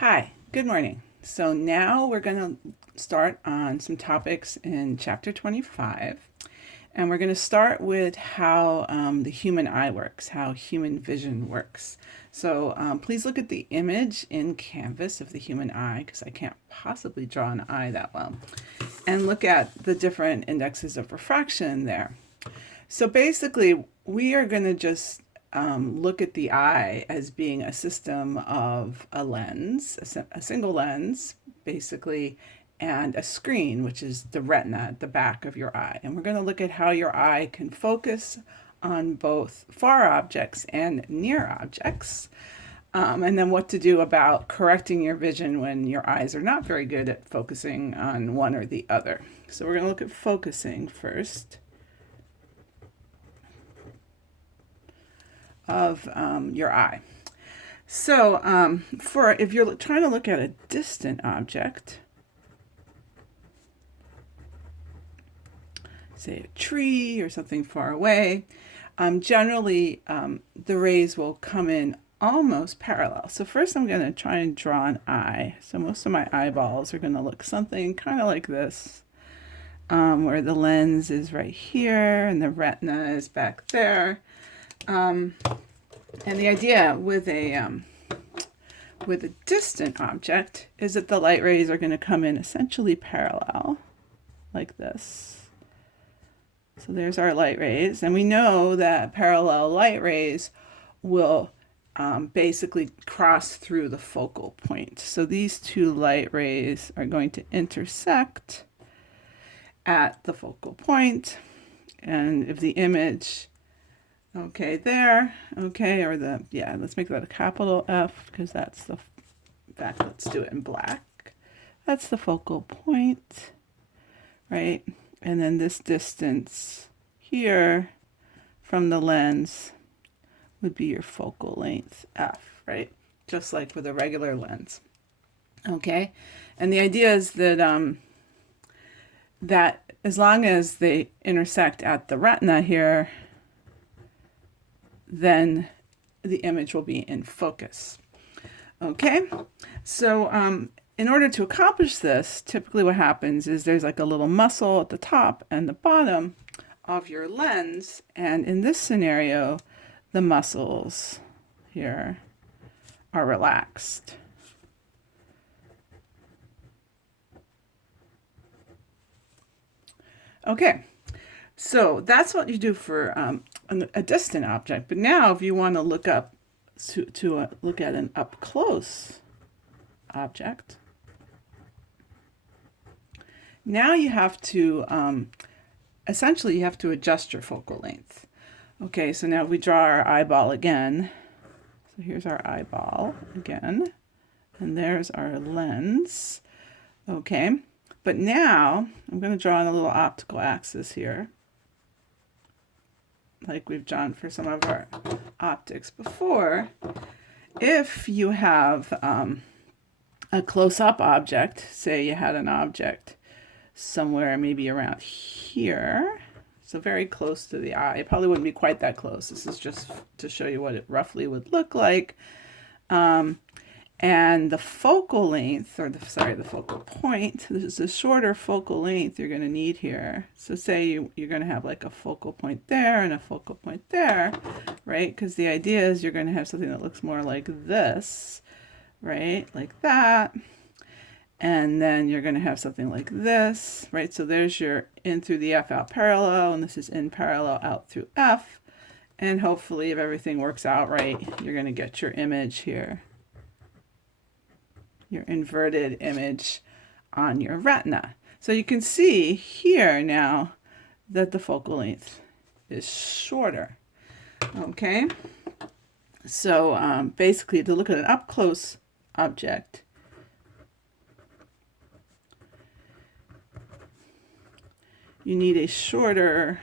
Hi, good morning. So now we're going to start on some topics in chapter 25. And we're going to start with how the human eye works, how human vision works. So please look at the image in Canvas of the human eye, because I can't possibly draw an eye that well. And look at the different indexes of refraction there. So basically, we are going to just look at the eye as being a system of a lens, a single lens, basically, and a screen, which is the retina at the back of your eye. And we're going to look at how your eye can focus on both far objects and near objects. And then what to do about correcting your vision when your eyes are not very good at focusing on one or the other. So we're going to look at focusing first of your eye. So if you're trying to look at a distant object, say a tree or something far away, generally the rays will come in almost parallel. So first I'm going to try and draw an eye. So most of my eyeballs are going to look something kind of like this, where the lens is right here and the retina is back there. And the idea with a distant object is that the light rays are going to come in essentially parallel, like this. So there's our light rays, and we know that parallel light rays will basically cross through the focal point. So these two light rays are going to intersect at the focal point, and if the image, okay, there, okay, or let's make that a capital F, because that's the, in fact, let's do it in black. That's the focal point, right? And then this distance here from the lens would be your focal length F, right? Just like with a regular lens. Okay? And the idea is that that as long as they intersect at the retina here, then the image will be in focus. Okay? So in order to accomplish this, typically what happens is there's like a little muscle at the top and the bottom of your lens. And in this scenario, the muscles here are relaxed. Okay, so that's what you do for a distant object. But now if you want to look up to look at an up close object, now you have to essentially you have to adjust your focal length. Okay, so now if we draw our eyeball again, so here's our eyeball again, and there's our lens. Okay, but now I'm going to draw on a little optical axis here, like we've drawn for some of our optics before. If you have a close-up object, say you had an object somewhere maybe around here, so very close to the eye. It probably wouldn't be quite that close. This is just to show you what it roughly would look like. And the focal length, or the focal point, this is a shorter focal length you're going to need here. So say you're going to have like a focal point there and a focal point there, right? Because the idea is you're going to have something that looks more like this, right? Like that. And then you're going to have something like this, right? So there's your in through the F, out parallel, and this is in parallel, out through F. And hopefully, if everything works out right, you're going to get your image here, your inverted image on your retina. So you can see here now that the focal length is shorter. Okay? So basically, to look at an up-close object, you need a shorter,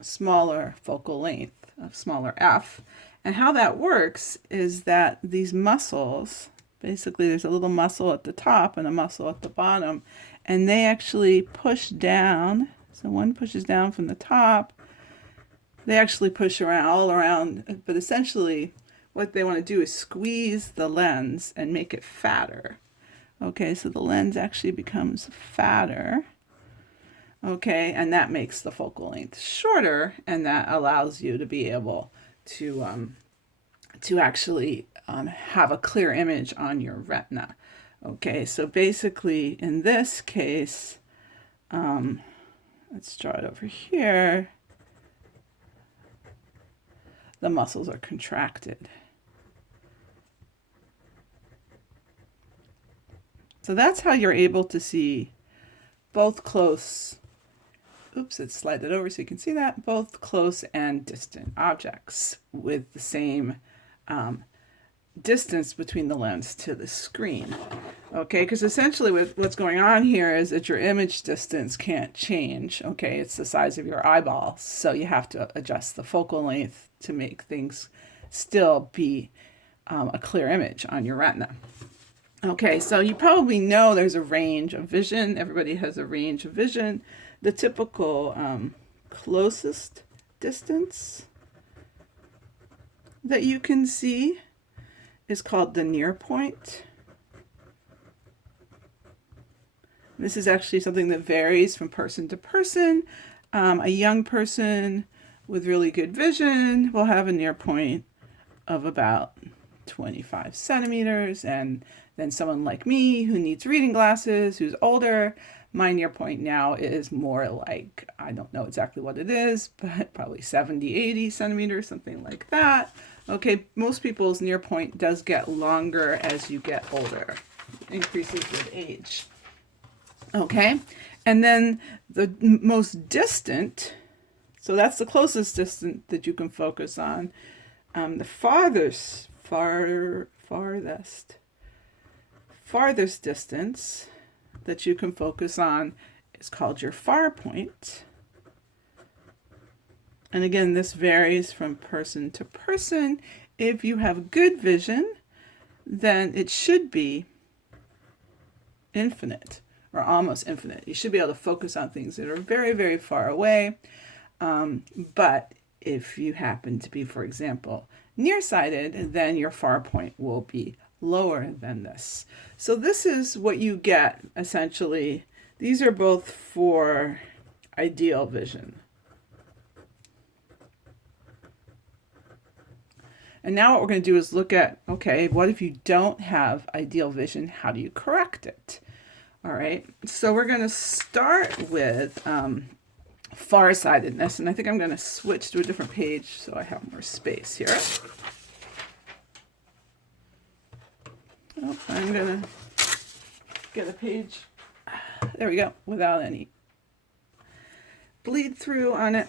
smaller focal length, a smaller F. And how that works is that these muscles, basically there's a little muscle at the top and a muscle at the bottom, and they actually push down. So one pushes down from the top. They actually push around, all around, but essentially what they want to do is squeeze the lens and make it fatter. Okay, so the lens actually becomes fatter. Okay, and that makes the focal length shorter, and that allows you to be able to actually have a clear image on your retina. Okay, so basically in this case, let's draw it over here. The muscles are contracted. So that's how you're able to see both close, oops, it slided over so you can see that, both close and distant objects with the same distance between the lens to the screen. Okay, because essentially what's going on here is that your image distance can't change. Okay, it's the size of your eyeball, so you have to adjust the focal length to make things still be a clear image on your retina. Okay, so you probably know there's a range of vision. Everybody has a range of vision. The typical closest distance that you can see is called the near point. This is actually something that varies from person to person. A young person with really good vision will have a near point of about 25 centimeters, and then someone like me who needs reading glasses, who's older, my near point now is more like, I don't know exactly what it is, but probably 70, 80 centimeters, something like that. Okay, most people's near point does get longer as you get older. It increases with age. Okay, and then the most distant, so that's the closest distance that you can focus on. The farthest distance that you can focus on is called your far point. And again, this varies from person to person. If you have good vision, then it should be infinite or almost infinite. You should be able to focus on things that are very, very far away. But if you happen to be, for example, nearsighted, then your far point will be lower than this. So this is what you get, essentially. These are both for ideal vision. And now what we're going to do is look at, okay, what if you don't have ideal vision? How do you correct it? All right, so we're going to start with farsightedness, and I think I'm going to switch to a different page so I have more space here. Oh, I'm going to get a page, there we go, without any bleed through on it.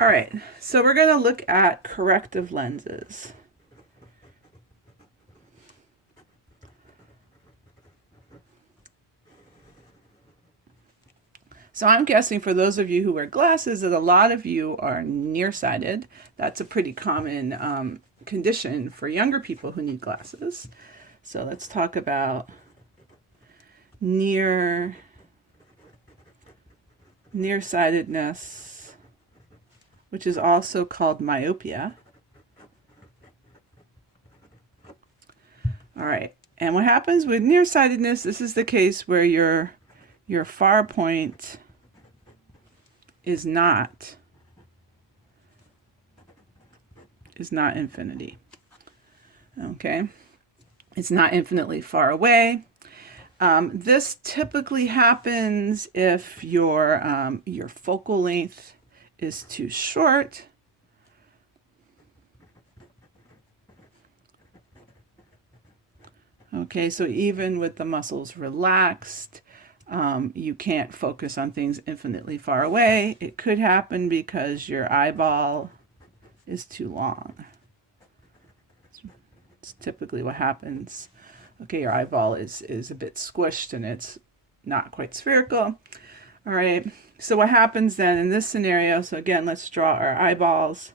All right, so we're going to look at corrective lenses. So I'm guessing for those of you who wear glasses that a lot of you are nearsighted. That's a pretty common condition for younger people who need glasses. So let's talk about nearsightedness, which is also called myopia. All right, and what happens with nearsightedness, this is the case where your far point is not infinity. Okay, it's not infinitely far away. This typically happens if your focal length is too short. Okay, so even with the muscles relaxed, you can't focus on things infinitely far away. It could happen because your eyeball is too long. It's typically what happens. Okay, your eyeball is a bit squished and it's not quite spherical. All right, so what happens then in this scenario, so again, let's draw our eyeballs.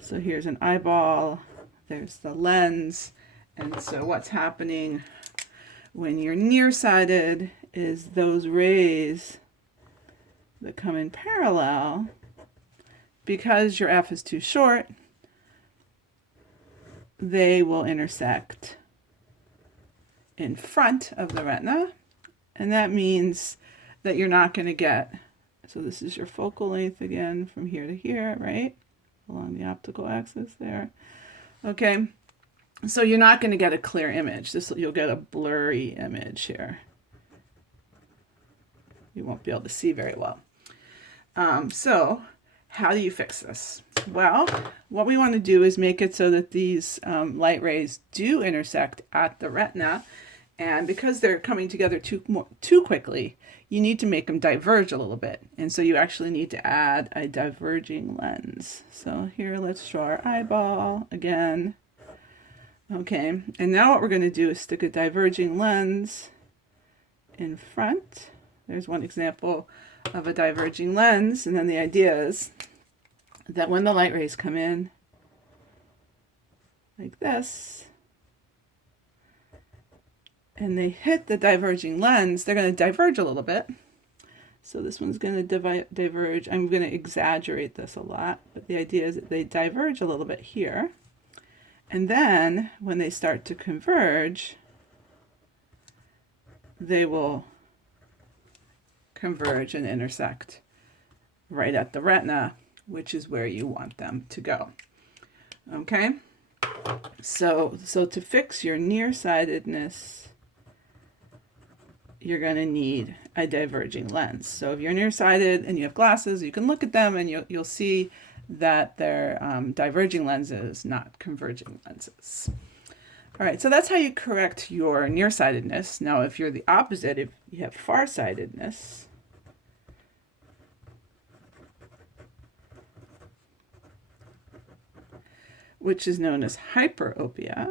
So here's an eyeball, there's the lens, and so what's happening when you're nearsighted is those rays that come in parallel, because your f is too short, they will intersect in front of the retina. And that means that you're not going to get, so this is your focal length again from here to here, right? Along the optical axis there. Okay, so you're not going to get a clear image. You'll get a blurry image here. You won't be able to see very well. So how do you fix this? Well, what we want to do is make it so that these light rays do intersect at the retina. And because they're coming together too quickly, you need to make them diverge a little bit. And so you actually need to add a diverging lens. So here, let's draw our eyeball again. Okay, and now what we're going to do is stick a diverging lens in front. There's one example of a diverging lens. And then the idea is that when the light rays come in like this, and they hit the diverging lens, they're going to diverge a little bit. So this one's going to diverge. I'm going to exaggerate this a lot, but the idea is that they diverge a little bit here. And then when they start to converge, they will converge and intersect right at the retina, which is where you want them to go. Okay? So to fix your nearsightedness, you're going to need a diverging lens. So if you're nearsighted and you have glasses, you can look at them and you'll see that they're diverging lenses, not converging lenses. All right, so that's how you correct your nearsightedness. Now, if you're the opposite, if you have farsightedness, which is known as hyperopia.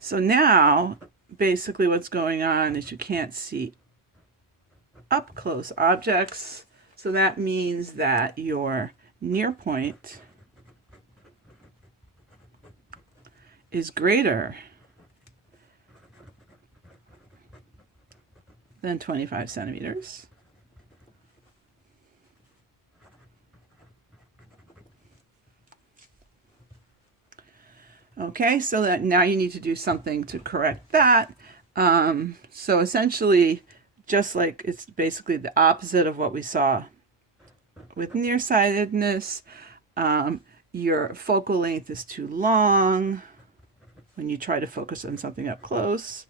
So now, basically what's going on is you can't see up close objects. So that means that your near point is greater than 25 centimeters. Okay, so that now you need to do something to correct that. So essentially, just like it's basically the opposite of what we saw with nearsightedness, your focal length is too long when you try to focus on something up close.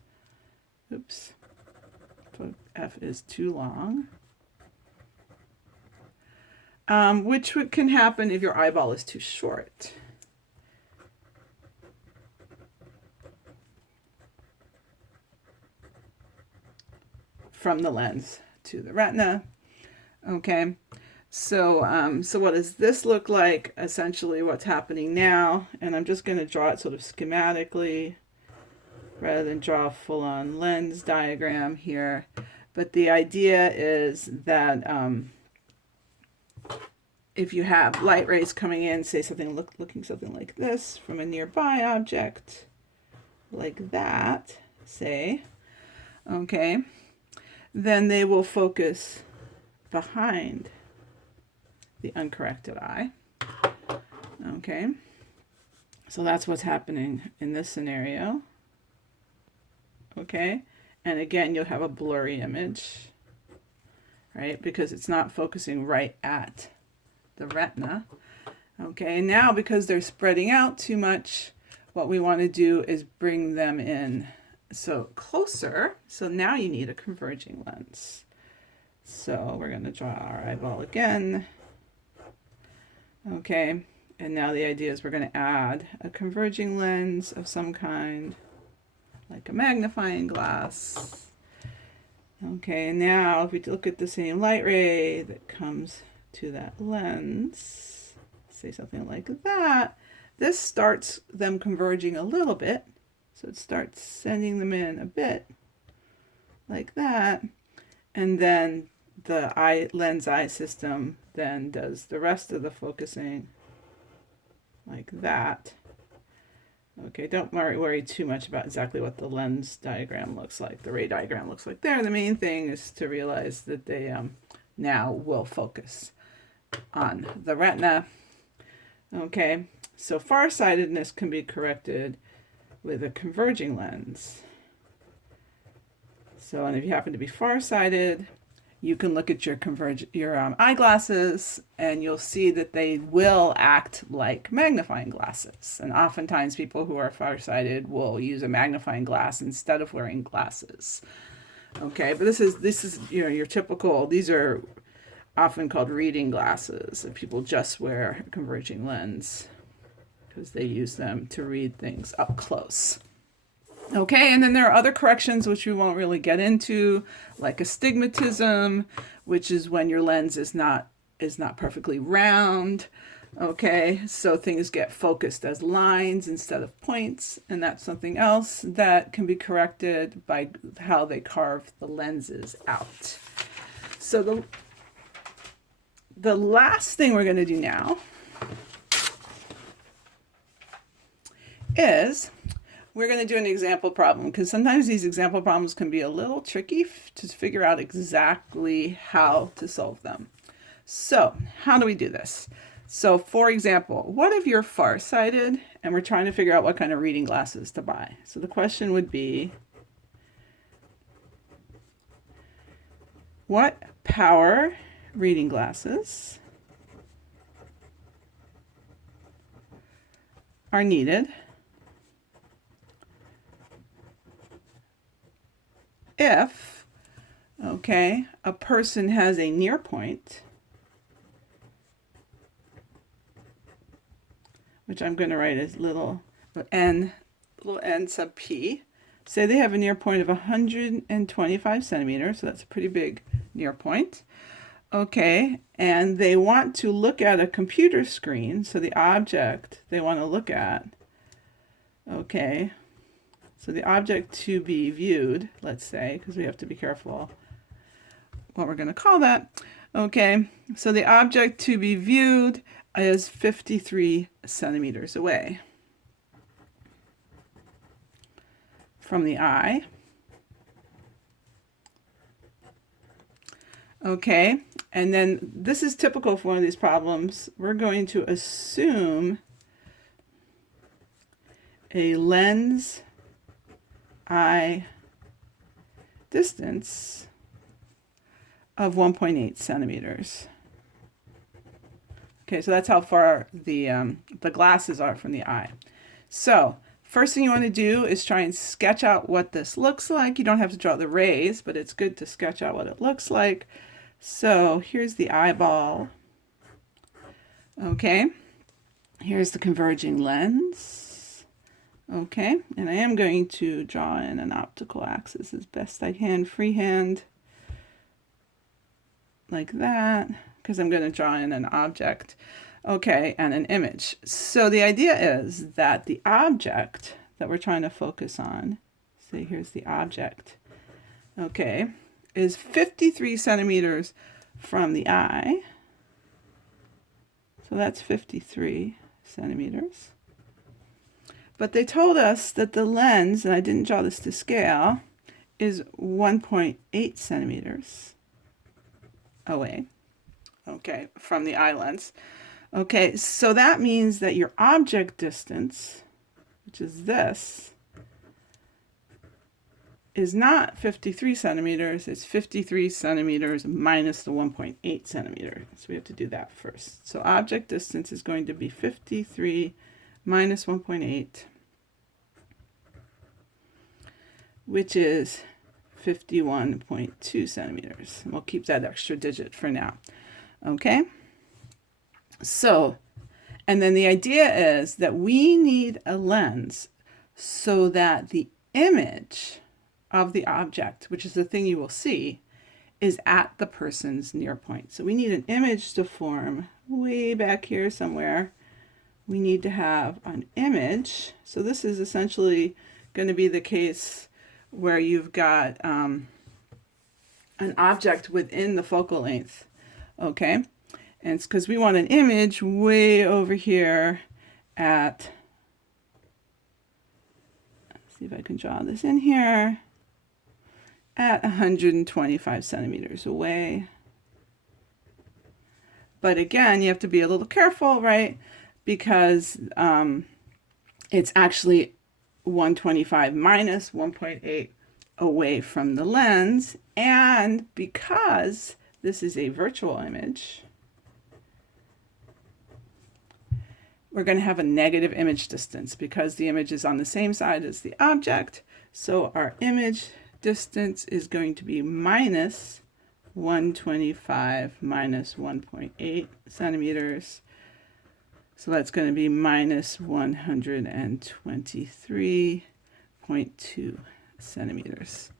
Oops, F is too long. Which can happen if your eyeball is too short. From the lens to the retina. Okay, so what does this look like? Essentially what's happening now, and I'm just going to draw it sort of schematically rather than draw a full-on lens diagram here. But the idea is that if you have light rays coming in, say looking something like this from a nearby object, like that, say, okay, then they will focus behind the uncorrected eye. Okay, so that's what's happening in this scenario. Okay, and again, you'll have a blurry image, right? Because it's not focusing right at the retina. Okay, now because they're spreading out too much, what we want to do is bring them in so closer. So now you need a converging lens. So we're going to draw our eyeball again. Okay, and now the idea is we're going to add a converging lens of some kind, like a magnifying glass. Okay, now if we look at the same light ray that comes to that lens, say something like that, this starts them converging a little bit. So it starts sending them in a bit like that. And then the lens eye system then does the rest of the focusing like that. Okay, don't worry too much about exactly what the lens diagram looks like, the ray diagram looks like there. The main thing is to realize that they now will focus on the retina. Okay, so farsightedness can be corrected with a converging lens. So, and if you happen to be farsighted, you can look at your eyeglasses and you'll see that they will act like magnifying glasses. And oftentimes people who are farsighted will use a magnifying glass instead of wearing glasses. Okay, but this is your typical, these are often called reading glasses. And people just wear a converging lens because they use them to read things up close. Okay, and then there are other corrections which we won't really get into, like astigmatism, which is when your lens is not perfectly round. Okay, so things get focused as lines instead of points, and that's something else that can be corrected by how they carve the lenses out. So the last thing we're going to do now is we're going to do an example problem, because sometimes these example problems can be a little tricky to figure out exactly how to solve them. So how do we do this? So for example, what if you're farsighted and we're trying to figure out what kind of reading glasses to buy? So the question would be, what power reading glasses are needed if, okay, a person has a near point, which I'm going to write as little n sub p. Say they have a near point of 125 centimeters, so that's a pretty big near point. Okay, and they want to look at a computer screen, so the object they want to look at, okay, so the object to be viewed, let's say, because we have to be careful what we're going to call that. Okay, so the object to be viewed is 53 centimeters away from the eye. Okay, and then this is typical for one of these problems. We're going to assume a lens eye distance of 1.8 centimeters. Okay, so that's how far the glasses are from the eye. So first thing you want to do is try and sketch out what this looks like. You don't have to draw the rays, but it's good to sketch out what it looks like. So here's the eyeball. Okay, here's the converging lens. Okay, and I am going to draw in an optical axis as best I can, freehand, like that, because I'm going to draw in an object, okay, and an image. So the idea is that the object that we're trying to focus on, say here's the object, okay, is 53 centimeters from the eye. So that's 53 centimeters. But they told us that the lens, and I didn't draw this to scale, is 1.8 centimeters away, okay, from the eye lens. Okay, so that means that your object distance, which is this, is not 53 centimeters, it's 53 centimeters minus the 1.8 centimeter. So we have to do that first. So object distance is going to be 53 minus 1.8, which is 51.2 centimeters. And we'll keep that extra digit for now. Okay? So, and then the idea is that we need a lens so that the image of the object, which is the thing you will see, is at the person's near point. So we need an image to form way back here somewhere. We need to have an image. So this is essentially going to be the case where you've got an object within the focal length. Okay, and it's because we want an image way over here at, let's see if I can draw this in here, at 125 centimeters away. But again, you have to be a little careful, right? Because it's actually 125 minus 1.8 away from the lens. And because this is a virtual image, we're going to have a negative image distance because the image is on the same side as the object. So our image distance is going to be minus 125 minus 1.8 centimeters. So that's going to be minus 123.2 centimeters.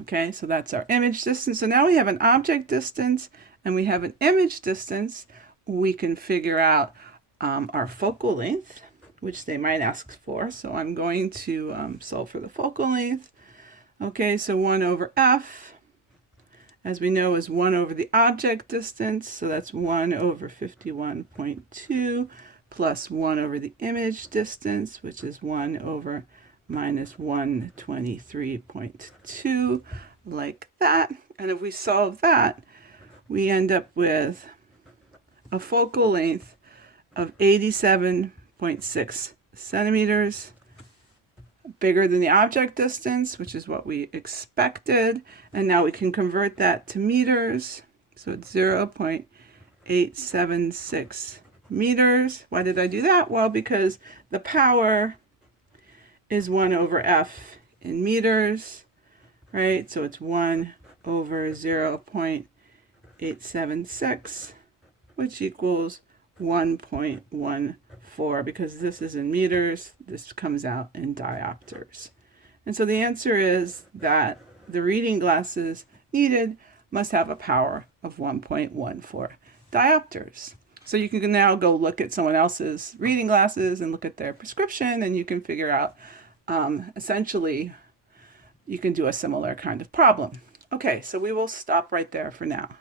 Okay, so that's our image distance. So now we have an object distance and we have an image distance. We can figure out our focal length, which they might ask for. So I'm going to solve for the focal length. Okay, so 1 over f, as we know, is 1 over the object distance. So that's 1 over 51.2 plus 1 over the image distance, which is 1 over minus 123.2, like that. And if we solve that, we end up with a focal length of 87.6 centimeters, bigger than the object distance, which is what we expected. And now we can convert that to meters. So it's 0.876 meters. Why did I do that? Well, because the power is 1 over f in meters, right? So it's 1 over 0.876, which equals 1.14. Because this is in meters, this comes out in diopters. And so the answer is that the reading glasses needed must have a power of 1.14 diopters. So you can now go look at someone else's reading glasses and look at their prescription, and you can figure out, essentially, you can do a similar kind of problem. Okay, so we will stop right there for now.